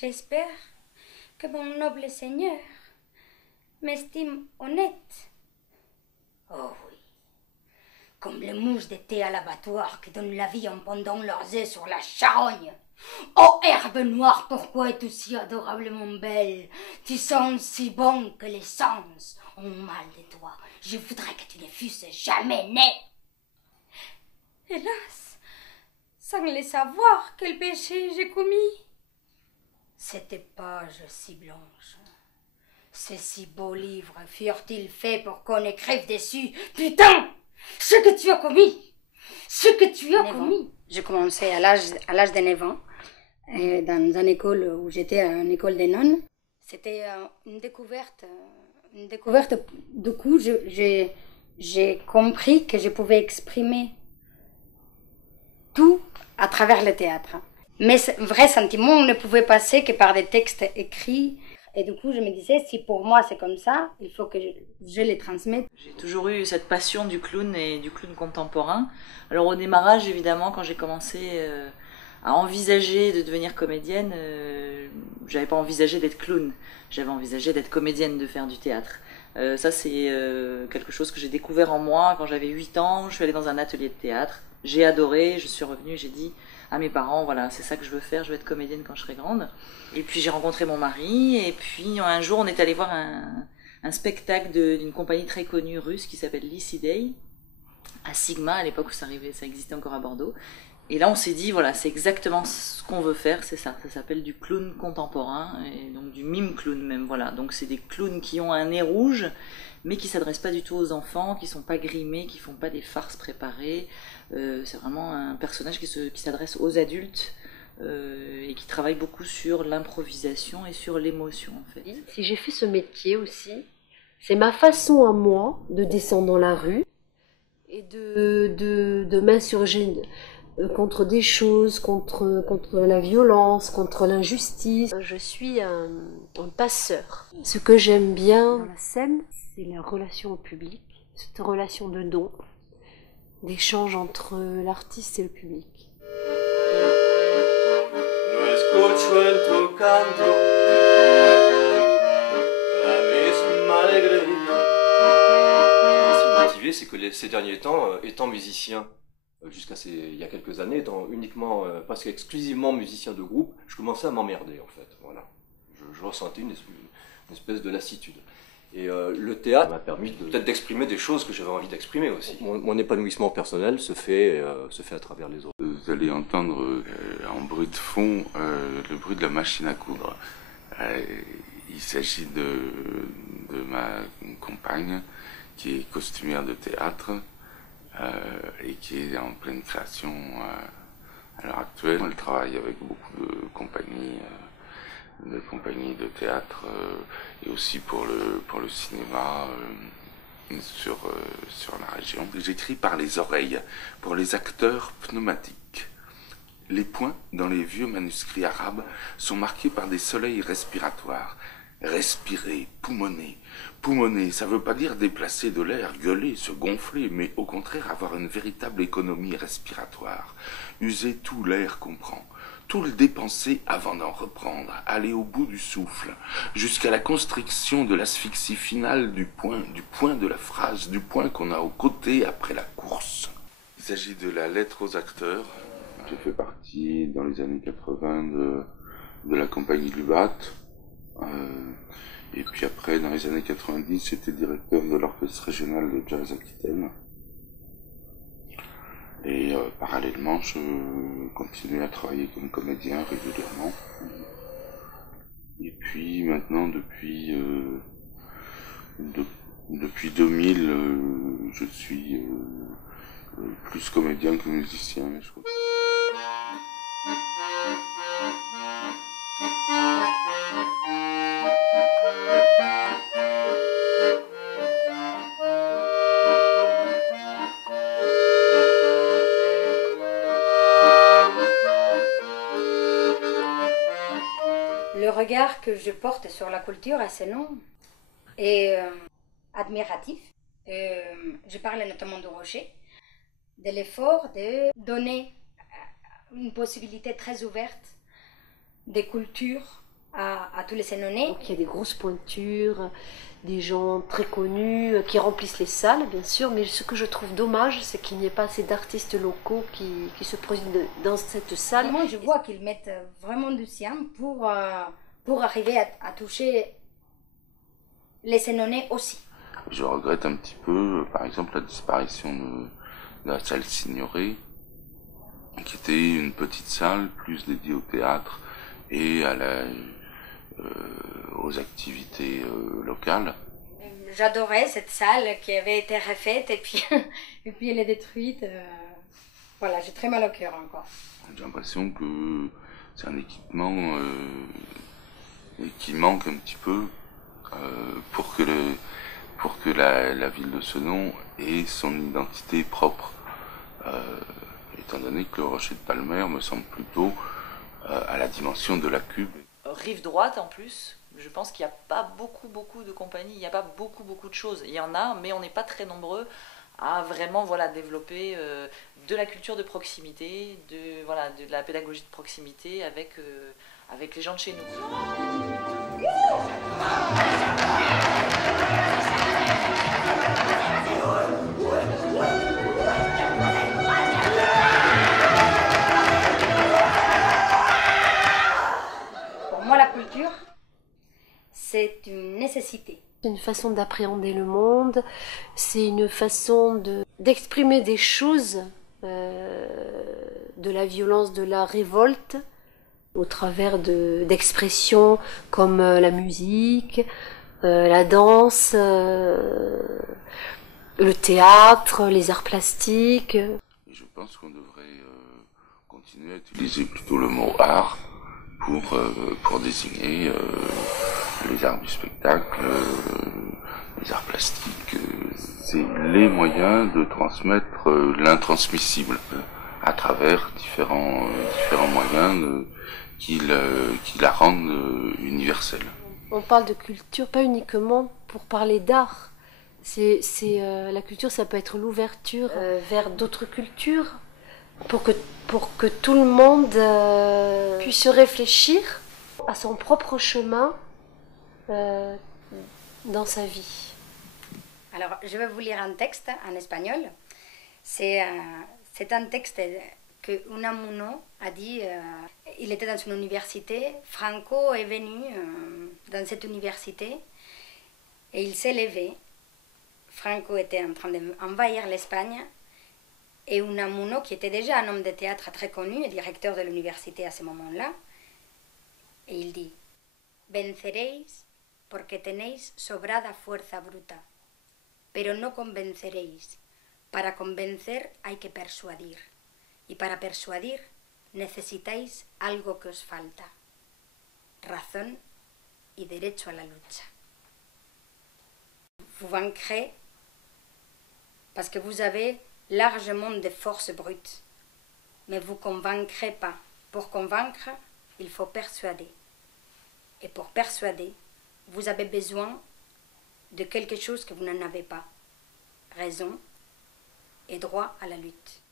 J'espère que mon noble seigneur m'estime honnête. Oh oui, comme les mousses d'été à l'abattoir qui donnent la vie en pendant leurs œufs sur la charogne. Oh herbe noire, pourquoi es-tu si adorablement belle? Tu sens si bon que les sens ont mal de toi. Je voudrais que tu ne fusses jamais née. Hélas, sans le savoir, quel péché j'ai commis. Cette page si blanche, ces si beaux livres furent-ils faits pour qu'on écrive dessus? Putain! Ce que tu as commis! Ce que tu as commis! J'ai commencé à l'âge de 9 ans, dans une école où j'étais à une école des nonnes. C'était une découverte. Du coup, j'ai compris que je pouvais exprimer tout à travers le théâtre. Mes vrais sentiments ne pouvaient passer que par des textes écrits. Et du coup, je me disais, si pour moi c'est comme ça, il faut que je les transmette. J'ai toujours eu cette passion du clown et du clown contemporain. Alors au démarrage, évidemment, quand j'ai commencé à envisager de devenir comédienne, j'avais pas envisagé d'être clown. J'avais envisagé d'être comédienne, de faire du théâtre. Ça, c'est quelque chose que j'ai découvert en moi quand j'avais 8 ans. Je suis allée dans un atelier de théâtre. J'ai adoré, je suis revenue, j'ai dit à mes parents, voilà, c'est ça que je veux faire, je veux être comédienne quand je serai grande. Et puis j'ai rencontré mon mari, et puis un jour on est allé voir un spectacle d'une compagnie très connue russe qui s'appelle Lyciday, à Sigma, à l'époque où ça existait encore à Bordeaux. Et là on s'est dit, voilà, c'est exactement ce qu'on veut faire, c'est ça s'appelle du clown contemporain, et donc du mime clown même, voilà. Donc c'est des clowns qui ont un nez rouge, mais qui s'adressent pas du tout aux enfants, qui sont pas grimés, qui font pas des farces préparées. C'est vraiment un personnage qui s'adresse aux adultes et qui travaille beaucoup sur l'improvisation et sur l'émotion en fait. Si j'ai fait ce métier aussi, c'est ma façon à moi de descendre dans la rue et de m'insurger contre des choses, contre la violence, contre l'injustice. Je suis un passeur. Ce que j'aime bien dans la scène, c'est la relation au public, cette relation de don, d'échange entre l'artiste et le public. Ce qui m'a motivé, c'est que ces derniers temps, étant musicien, jusqu'à il y a quelques années, étant uniquement, presque exclusivement musicien de groupe, je commençais à m'emmerder en fait. Voilà. Je ressentais une espèce de lassitude. Et le théâtre m'a permis peut-être d'exprimer des choses que j'avais envie d'exprimer aussi. Mon épanouissement personnel se fait à travers les autres. Vous allez entendre en bruit de fond le bruit de la machine à coudre. Il s'agit de ma compagne qui est costumière de théâtre et qui est en pleine création à l'heure actuelle. Elle travaille avec beaucoup de compagnies de théâtre et aussi pour le cinéma sur la région. J'écris par les oreilles pour les acteurs pneumatiques. Les points dans les vieux manuscrits arabes sont marqués par des soleils respiratoires. Respirer, poumonner. Poumonner, ça veut pas dire déplacer de l'air, gueuler, se gonfler, mais au contraire avoir une véritable économie respiratoire. User tout l'air qu'on prend. Tout le dépenser avant d'en reprendre, aller au bout du souffle, jusqu'à la constriction de l'asphyxie finale du point de la phrase, du point qu'on a au côté après la course. Il s'agit de la lettre aux acteurs. J'ai fait partie dans les années 80 de la compagnie Lubat. Et puis après, dans les années 90, j'étais directeur de l'orchestre régional de jazz Aquitaine. Et parallèlement, je continue à travailler comme comédien régulièrement. Et puis maintenant, depuis 2000, je suis plus comédien que musicien. Je crois. Le regard que je porte sur la culture à ce nom est admiratif. Je parle notamment de Roger, de l'effort de donner une possibilité très ouverte des cultures à tous les Sénonais. Donc il y a des grosses pointures, des gens très connus qui remplissent les salles, bien sûr, mais ce que je trouve dommage, c'est qu'il n'y ait pas assez d'artistes locaux qui se produisent dans cette salle. Moi, je vois qu'ils mettent vraiment du sien pour arriver à toucher les Sénonais aussi. Je regrette un petit peu, par exemple, la disparition de la salle Signoret, qui était une petite salle plus dédiée au théâtre et aux activités locales. J'adorais cette salle qui avait été refaite et puis, et puis elle est détruite. Voilà, j'ai très mal au cœur encore. J'ai l'impression que c'est un équipement qui manque un petit peu pour que la ville de Senon ait son identité propre. Étant donné que le Rocher de Palmer me semble plutôt à la dimension de la Cube. Rive droite en plus, je pense qu'il n'y a pas beaucoup de compagnies, il n'y a pas beaucoup de choses. Il y en a, mais on n'est pas très nombreux à vraiment développer de la culture de proximité, de la pédagogie de proximité avec les gens de chez nous. Pour moi, la culture, c'est une nécessité. C'est une façon d'appréhender le monde, c'est une façon d'exprimer des choses, de la violence, de la révolte, au travers d'expressions comme la musique, la danse, le théâtre, les arts plastiques. Et je pense qu'on devrait continuer à utiliser plutôt le mot art pour désigner les arts du spectacle, les arts plastiques. C'est les moyens de transmettre l'intransmissible à travers différents moyens qui la rendent universelle. On parle de culture pas uniquement pour parler d'art. La culture, ça peut être l'ouverture vers d'autres cultures, pour que tout le monde puisse réfléchir à son propre chemin dans sa vie. Alors, je vais vous lire un texte en espagnol. C'est un texte que Unamuno a dit. Il était dans une université. Franco est venu dans cette université et il s'est levé. Franco était en train d'envahir l'Espagne et Unamuno, qui était déjà un homme de théâtre très connu et directeur de l'université à ce moment-là, et il dit: Venceréis porque tenéis sobrada fuerza bruta, pero no convenceréis. Para convencer hay que persuadir, y para persuadir necesitáis algo que os falta: razón y derecho a la lucha. Vous vaincrez parce que vous avez largement de forces brutes, mais vous convaincrez pas. Pour convaincre, il faut persuader. Et pour persuader, vous avez besoin de quelque chose que vous n'en avez pas: raison et droit à la lutte.